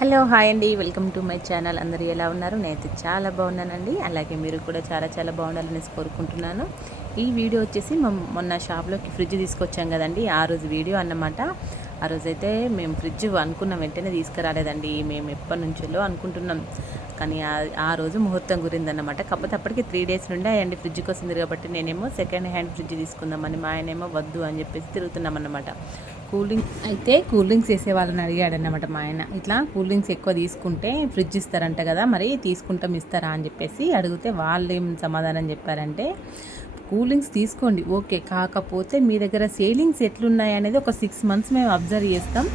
Hello hi అండి, welcome to my channel. అందరూ ఎలా ఉన్నారు? నేనైతే చాలా బాగున్నానండి. అలాగే మీరు కూడా చాలా బాగుండాలని కోరుకుంటున్నాను. ఈ వీడియో వచ్చేసి మొన్న షాప్లోకి ఫ్రిడ్జ్ తీసుకొచ్చాం కదండి, ఆ రోజు వీడియో అన్నమాట. ఆ రోజైతే మేము ఫ్రిడ్జ్ అనుకున్న వెంటనే తీసుకురాలేదండి. మేము ఎప్పటి నుంచో అనుకుంటున్నాం, కానీ ఆ రోజు ముహూర్తం గురిందన్నమాట. కాకపోతే అప్పటికి 3 డేస్ నుండి అయ్యండి ఫ్రిడ్జ్ కోసం కాబట్టి నేనేమో సెకండ్ హ్యాండ్ ఫ్రిడ్జ్ తీసుకుందామని, మా ఆయనేమో వద్దు అని చెప్పేసి తిరుగుతున్నాం అన్నమాట. కూల్ డ్రింక్స్ వేసే వాళ్ళని అడిగాడన్నమాట మా ఆయన. ఇట్లా కూల్ డ్రింక్స్ ఎక్కువ తీసుకుంటే ఫ్రిడ్జ్ ఇస్తారంట కదా, మరి తీసుకుంటాం ఇస్తారా అని చెప్పేసి అడిగితే వాళ్ళు ఏం సమాధానం చెప్పారంటే, కూల్ డ్రింక్స్ తీసుకోండి ఓకే, కాకపోతే మీ దగ్గర సేలింగ్స్ ఎట్లున్నాయి అనేది ఒక 6 మంత్స్ మేము అబ్జర్వ్ చేస్తాం.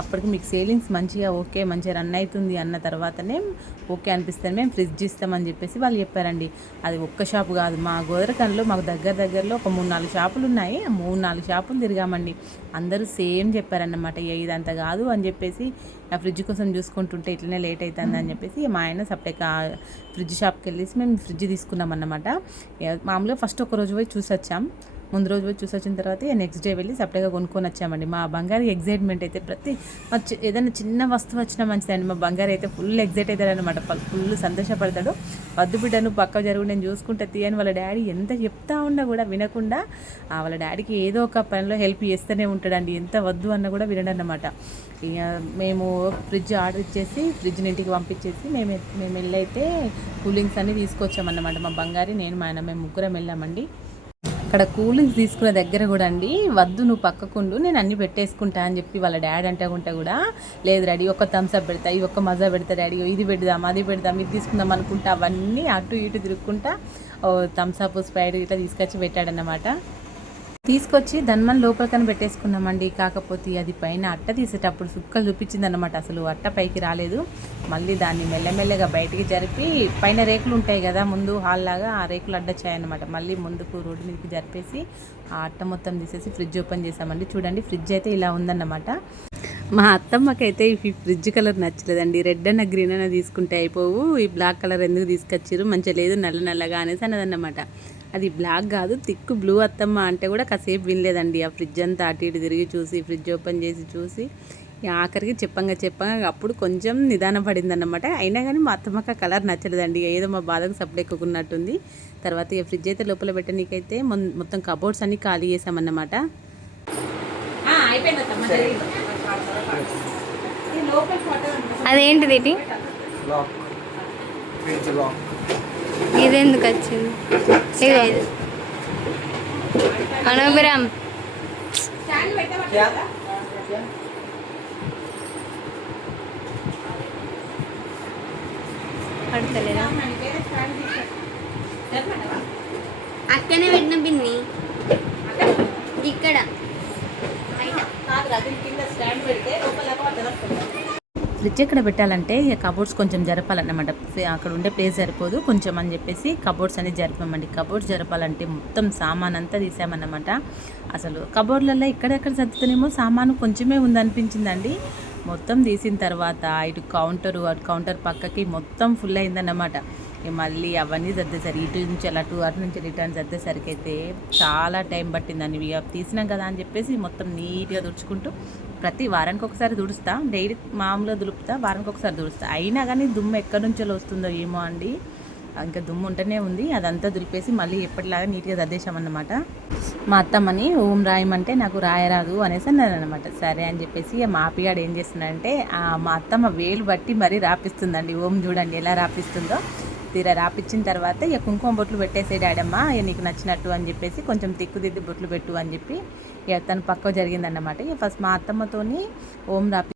అప్పటికి మీకు సేలింగ్స్ మంచిగా రన్ అవుతుంది అన్న తర్వాతనే ఓకే అనిపిస్తుంది, మేము ఫ్రిడ్జ్ ఇస్తామని చెప్పేసి వాళ్ళు చెప్పారండి. అది ఒక్క షాపు కాదు, మా గోదరకంలో మాకు దగ్గరలో ఒక 3-4 షాపులు ఉన్నాయి. ఆ 3-4 షాపులు తిరిగామండి. అందరూ సేమ్ చెప్పారన్నమాట. ఇదంతా కాదు అని చెప్పేసి ఆ ఫ్రిడ్జ్ కోసం చూసుకుంటుంటే ఇట్లనే లేట్ అవుతుంది అని చెప్పేసి మా ఆయన సపరేట్గా ఫ్రిడ్జ్ షాప్కి వెళ్ళేసి మేము ఫ్రిడ్జ్ తీసుకున్నాం అన్నమాట. మామూలుగా ఫస్ట్ ఒక రోజు పోయి చూసి వచ్చాం. ముందు రోజు పోయి చూసి వచ్చిన తర్వాత నెక్స్ట్ డే వెళ్ళి సపరేట్గా కొనుక్కొని వచ్చామండి. మా బంగారు ఎగ్జైట్మెంట్ అయితే ఏదైనా చిన్న వస్తువు వచ్చినా మంచిదండి. మా బంగారు అయితే ఫుల్ ఎగ్జైట్ అవుతాడు అనమాట, ఫుల్ సంతోషపడతాడు. వద్దు బిడ్డ నువ్వు పక్క జరుగు, నేను చూసుకుంటా తీయని వాళ్ళ డాడీ ఎంత చెప్తా ఉన్నా కూడా వినకుండా వాళ్ళ డాడీకి ఏదో ఒక పనిలో హెల్ప్ చేస్తూనే ఉంటాడండి. ఎంత వద్దు అన్న కూడా వినడన్నమాట. ఇక మేము ఫ్రిడ్జ్ ఆర్డర్ ఇచ్చేసి ఫ్రిడ్జ్ని ఇంటికి పంపించేసి మేము వెళ్ళైతే కూలింగ్స్ అన్నీ తీసుకొచ్చామన్నమాట. మా బంగారి, నేను, మా ఆయన, మేము ముగ్గురం వెళ్ళామండి. అక్కడ కూలింగ్స్ తీసుకునే దగ్గర కూడా అండి, వద్దు నువ్వు పక్కకుండు నేను అన్నీ పెట్టేసుకుంటా అని చెప్పి వాళ్ళ డాడీ అంటే కూడా, లేదు డాడీ ఒక థమ్స్అప్ పెడతా, ఈ ఒక్క మజా పెడతా డాడీ, ఇది పెడదాం అది పెడదాం ఇది తీసుకుందాం అనుకుంటా అవన్నీ అటు ఇటు తిరుక్కుంటా థమ్స్అప్ స్ప్రైట్ ఇట్లా తీసుకొచ్చి పెట్టాడన్నమాట. తీసుకొచ్చి ధన్మన్ లోపలికని పెట్టేసుకున్నామండి. కాకపోతే అది పైన అట్ట తీసేటప్పుడు సుక్కలు చూపించింది అనమాట. అసలు అట్ట పైకి రాలేదు. మళ్ళీ దాన్ని మెల్లమెల్లగా బయటికి జరిపి, పైన రేకులు ఉంటాయి కదా ముందు హాల్ లాగా, ఆ రేకులు అడ్డొచ్చాయన్నమాట. మళ్ళీ ముందుకు రోడ్డు మీదకి జరిపేసి ఆ అట్ట మొత్తం తీసేసి ఫ్రిడ్జ్ ఓపెన్ చేసామండి. చూడండి ఫ్రిడ్జ్ అయితే ఇలా ఉందన్నమాట. మా అత్తమ్మకైతే ఈ ఫ్రిడ్జ్ కలర్ నచ్చలేదండి. రెడ్ అన్న గ్రీన్ అన్న తీసుకుంటే అయిపోవు, ఈ బ్లాక్ కలర్ ఎందుకు తీసుకొచ్చారు, మంచిగా లేదు నల్లగా అనేసి అన్నదన్నమాట. అది బ్లాక్ కాదు థిక్ బ్లూ అత్తమ్మ అంటే కూడా కాసేపు వినలేదండి. ఆ ఫ్రిడ్జ్ అంతా అటు ఇటు తిరిగి చూసి ఫ్రిడ్జ్ ఓపెన్ చేసి చూసి ఆఖరికి చెప్పంగా అప్పుడు కొంచెం నిదానం పడింది అన్నమాట. అయినా కానీ మా అత్తమ్మకి కలర్ నచ్చలేదండి. ఏదో మా బాధకు సప్లై ఎక్కుకున్నట్టుంది. తర్వాత ఇక ఫ్రిడ్జ్ అయితే లోపల పెట్టనీకైతే మొత్తం కబోర్డ్స్ అన్ని ఖాళీ చేసామన్నమాట. అదేంటిది ఇది? ఇది ఎందుకు వచ్చింది? అనుగ్రహం పడతలేదా? అక్కనే పెట్టిన పిన్ని ఇక్కడ ఫ్రిడ్జ్ ఎక్కడ పెట్టాలంటే ఇక కబోర్డ్స్ కొంచెం జరపాలన్నమాట. అక్కడ ఉండే ప్లేస్ సరిపోదు కొంచెం అని చెప్పేసి కబోర్డ్స్ అనేది జరిపామండి. కబోర్డ్స్ జరపాలంటే మొత్తం సామాన్ అంతా తీసామన్నమాట. అసలు కబోర్డ్లలో ఎక్కడెక్కడ సర్దుతానేమో సామాను కొంచెమే ఉందనిపించిందండి. మొత్తం తీసిన తర్వాత ఇటు కౌంటర్ పక్కకి మొత్తం ఫుల్ అయిందన్నమాట. మళ్ళీ అవన్నీ సర్దేసరికి ఇటు నుంచి అటు నుంచి రిటర్న్ సర్దేసరికి అయితే చాలా టైం పట్టిందండి. ఇక తీసినాం కదా అని చెప్పేసి మొత్తం నీట్గా తుడుచుకుంటూ ప్రతి వారానికి ఒకసారి తుడుస్తా, డైలీ మామూలుగా దులుపుతా, వారానికి ఒకసారి తుడుస్తా. అయినా కానీ దుమ్ము ఎక్కడి నుంచో వస్తుందో ఏమో అండి, ఇంకా దుమ్ము ఉంటూనే ఉంది. అదంతా దులిపేసి మళ్ళీ ఎప్పటిలాగా నీట్గా సర్దేశామన్నమాట. మా అత్తమ్మని ఓం రాయమంటే నాకు రాయరాదు అనేసి అన్నారనమాట. సరే అని చెప్పేసి మా పిగాడు ఏం చేస్తున్నాడంటే మా అత్తమ్మ వేలు బట్టి మరీ రాపిస్తుందండి. ఓం చూడండి ఎలా రాపిస్తుందో. తీరా రాపిచ్చిన తర్వాత ఇక కుంకుమ బొట్లు పెట్టేసే డాడమ్మ, ఇక నీకు నచ్చినట్టు అని చెప్పేసి కొంచెం తిక్కుదిద్ది బొట్లు పెట్టు అని చెప్పి ఇక తను పక్క జరిగిందన్నమాట. ఇక ఫస్ట్ మా అత్తమ్మతోని ఓం రాపి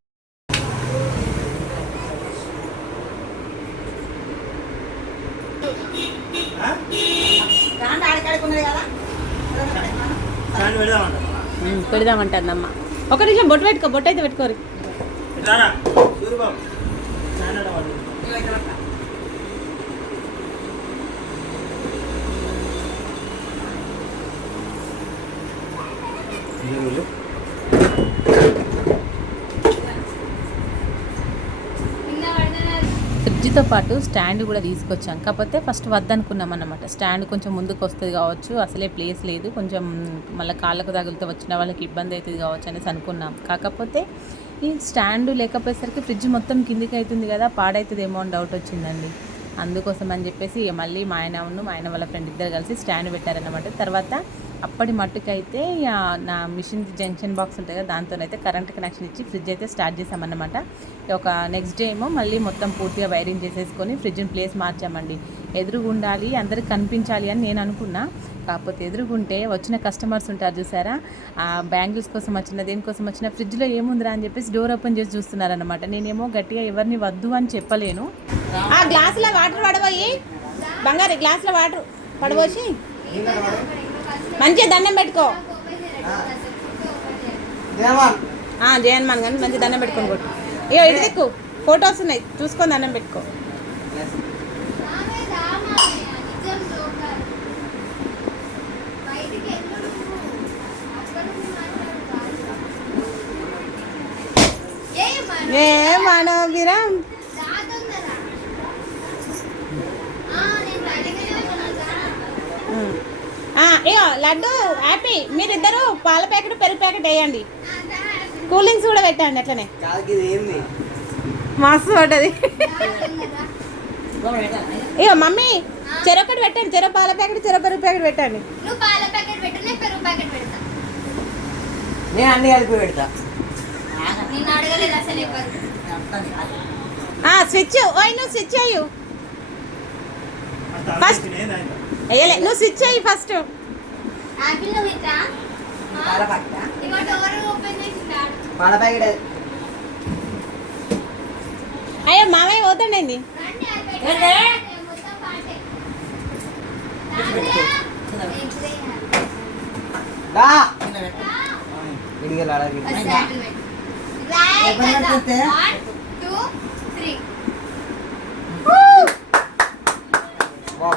పెడదామంటుందమ్మ. ఒక నిమిషం బొట్టు అయితే పెట్టుకోరు. ఫ్రిడ్జ్తో పాటు స్టాండ్ కూడా తీసుకొచ్చాం. కాకపోతే ఫస్ట్ వద్దనుకున్నాం అన్నమాట. స్టాండ్ కొంచెం ముందుకు వస్తుంది కావచ్చు, అసలే ప్లేస్ లేదు, కొంచెం మళ్ళీ కాళ్ళకు తగులుతూ వచ్చిన వాళ్ళకి ఇబ్బంది అవుతుంది కావచ్చు అనేసి అనుకున్నాం. కాకపోతే ఈ స్టాండ్ లేకపోయేసరికి ఫ్రిడ్జ్ మొత్తం కిందికి అవుతుంది కదా, పాడవుతుందేమో అని డౌట్ వచ్చిందండి. అందుకోసం అని చెప్పేసి మళ్ళీ మా ఆయన వాళ్ళ ఫ్రెండ్ ఇద్దరు కలిసి స్టాండ్ పెట్టారన్నమాట. తర్వాత అప్పటి మట్టుకైతే నా మిషన్ జంక్షన్ బాక్స్ ఉంటుంది కదా, దాంతోనైతే కరెంట్ కనెక్షన్ ఇచ్చి ఫ్రిడ్జ్ అయితే స్టార్ట్ చేసామన్నమాట. ఒక నెక్స్ట్ డే ఏమో మళ్ళీ మొత్తం పూర్తిగా వైరింగ్ చేసేసుకొని ఫ్రిడ్జ్ని ప్లేస్ మార్చామండి. ఎదురుగుండాలి, అందరికి కనిపించాలి అని నేను అనుకున్నా. కాకపోతే ఎదురుగుంటే వచ్చిన కస్టమర్స్ ఉంటారు చూసారా, ఆ బ్యాంగిల్స్ కోసం వచ్చిన దేనికోసం వచ్చిన ఫ్రిడ్జ్లో ఏముందిరా అని చెప్పేసి డోర్ ఓపెన్ చేసి చూస్తున్నారనమాట. నేనేమో గట్టిగా ఎవరిని వద్దు అని చెప్పలేను. ఆ గ్లాసులో వాటర్ పడబోయి, బంగారు గ్లాసులో వాటర్ పడబోసి మంచిగా దండం పెట్టుకో. జయన్మాన్ కానీ మంచిగా దండం పెట్టుకొని కొట్టు. ఇక ఇటు దిక్కు ఫొటోస్ ఉన్నాయి, చూసుకొని దండం పెట్టుకో. ఏ మానవీరం ఇగో లడ్డు హ్యాపీ, మీరిద్దరు పాల ప్యాకెట్ పెరుగు ప్యాకెట్ వేయండి, కూల్ డ్రింక్స్ కూడా పెట్టండి. అట్లనే మస్తు పడ్డది. ఇగో మమ్మీ చెరొకటి పెట్టండి, చెరో పాల ప్యాకెట్ చెరో పెరుగు ప్యాకెట్ పెట్టండి. నేను అన్ని కలిపి పెడతా. స్విచ్ ఓయ్, నువ్వు స్విచ్ అయ్యు ఫస్ట్. వేయలే, నువ్వు స్విచ్ అయ్యి ఫస్ట్. పాల ప్యాకెట్ అయ్యో మామయ్య పోతాండి.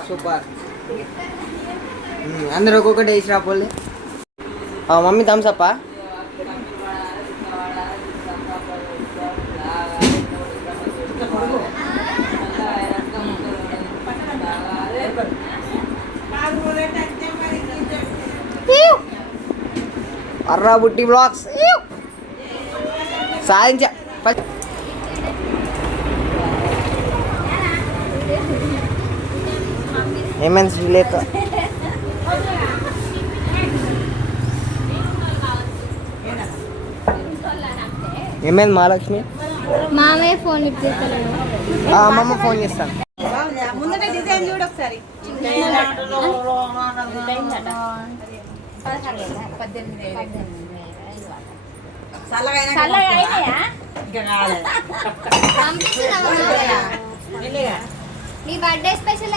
సూపర్. అందరూ ఒక్కొక్కటి వేసి రాపోలే. మమ్మీ థమ్స్ అప్పా. అర్రా బుట్టి బ్లాక్స్ సాధించా. ఏమైంది శ్రీలేఖ? ఏమైంది మహాలక్ష్మి? మామయ్య ఫోన్ లిఫ్ట్ చేస్తలేడు. అమ్మమ్మ ఫోన్ చేస్తాను. ముందట డిజైన్ చూడు ఒకసారి. నీ బర్త్డే స్పెషల్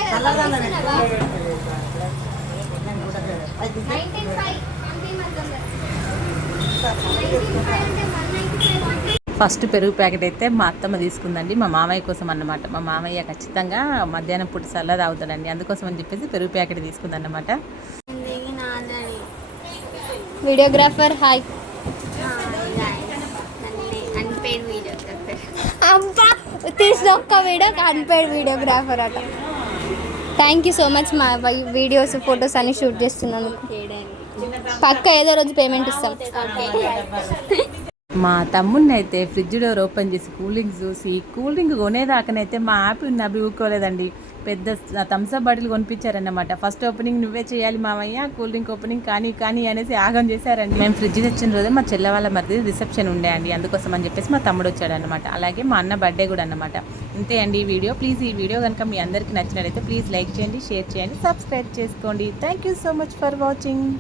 ఫస్ట్ పెరుగు ప్యాకెట్ అయితే మా అత్తమ్మ తీసుకుందండి, మా మామయ్య కోసం అన్నమాట. మా మామయ్య ఖచ్చితంగా మధ్యాహ్నం పూట చల్ల తాగుతాడండి, అందుకోసం అని చెప్పేసి పెరుగు ప్యాకెట్ తీసుకుందన్నమాట. Videographer hi. అబ్బా తీసిన ఒక్క వీడియోకి అన్పెయిడ్ వీడియోగ్రాఫర్ అట. థ్యాంక్ యూ సో మచ్ మా వీడియోస్ ఫొటోస్ అన్ని షూట్ చేస్తున్నందుకు. పక్క ఏదో రోజు పేమెంట్ ఇస్తాం. మా తమ్ముడిని అయితే ఫ్రిడ్జ్ డోర్ ఓపెన్ చేసి కూల్ డ్రింక్స్ చూసి కూల్ డ్రింక్ కొనేదాకనైతే మా ఆపిల్ని అభివుకోలేదండి. పెద్ద థమ్స్అప్ బాటిల్ కొనిపించారన్నమాట. ఫస్ట్ ఓపెనింగ్ నువ్వే చేయాలి మామయ్య, కూల్ డ్రింక్ ఓపెనింగ్ కానీ అనేసి ఆగం చేశారండి. మేము ఫ్రిడ్జ్ తెచ్చిన రోజే మా చెల్లె వాళ్ళ మరిది రిసెప్షన్ ఉండే అండి, అందుకోసం అని చెప్పేసి మా తమ్ముడు వచ్చాడనమాట. అలాగే మా అన్న బర్త్డే కూడా అన్నమాట. ఇంతే అండి ఈ వీడియో. ప్లీజ్ ఈ వీడియో కనుక మీ అందరికీ నచ్చినట్లయితే ప్లీజ్ లైక్ చేయండి, షేర్ చేయండి, సబ్స్క్రైబ్ చేసుకోండి. Thank you so much for watching.